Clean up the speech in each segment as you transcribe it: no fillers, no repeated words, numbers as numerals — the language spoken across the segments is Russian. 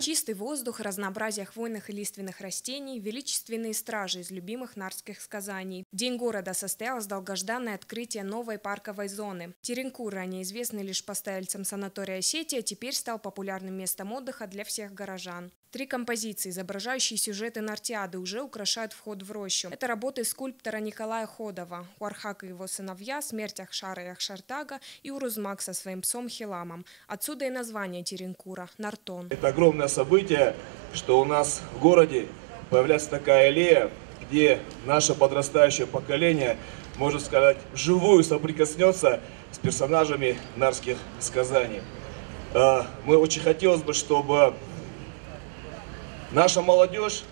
Чистый воздух, разнообразие хвойных и лиственных растений, величественные стражи из любимых нарских сказаний. В День города состоялось долгожданное открытие новой парковой зоны. Теренкур, ранее известный лишь постояльцам санатория Осетия, теперь стал популярным местом отдыха для всех горожан. 3 композиции, изображающие сюжеты Нартиады, уже украшают вход в рощу. Это работы скульптора Николая Ходова, Уархак и его сыновья, Смерть Ахшара и Ахшартага и Урузмак со своим псом Хиламом. Отсюда и название Теренкура – Нартон. Это огромное событие, что у нас в городе появляется такая аллея, где наше подрастающее поколение, можно сказать, вживую соприкоснется с персонажами нарских сказаний. Мы очень хотелось бы, чтобы наша молодежь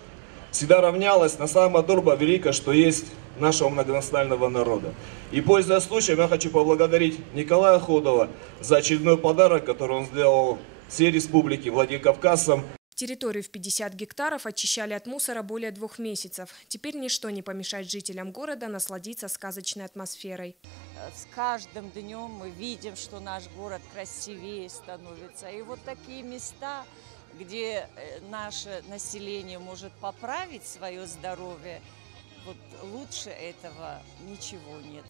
всегда равнялась на самое доброе, великое, что есть нашего многонационального народа. И, пользуясь случаем, я хочу поблагодарить Николая Ходова за очередной подарок, который он сделал всей республике Владикавказцам. Территорию в 50 гектаров очищали от мусора более 2 месяцев. Теперь ничто не помешает жителям города насладиться сказочной атмосферой. С каждым днем мы видим, что наш город красивее становится. И вот такие места, где наше население может поправить свое здоровье, вот лучше этого ничего нет.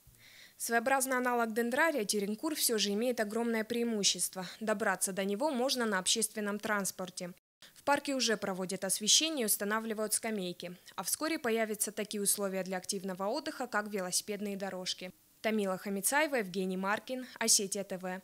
Своеобразный аналог дендрария, Теренкур все же имеет огромное преимущество. Добраться до него можно на общественном транспорте. В парке уже проводят освещение и устанавливают скамейки. А вскоре появятся такие условия для активного отдыха, как велосипедные дорожки. Тамила Хамицаева, Евгений Маркин, Осетия ТВ.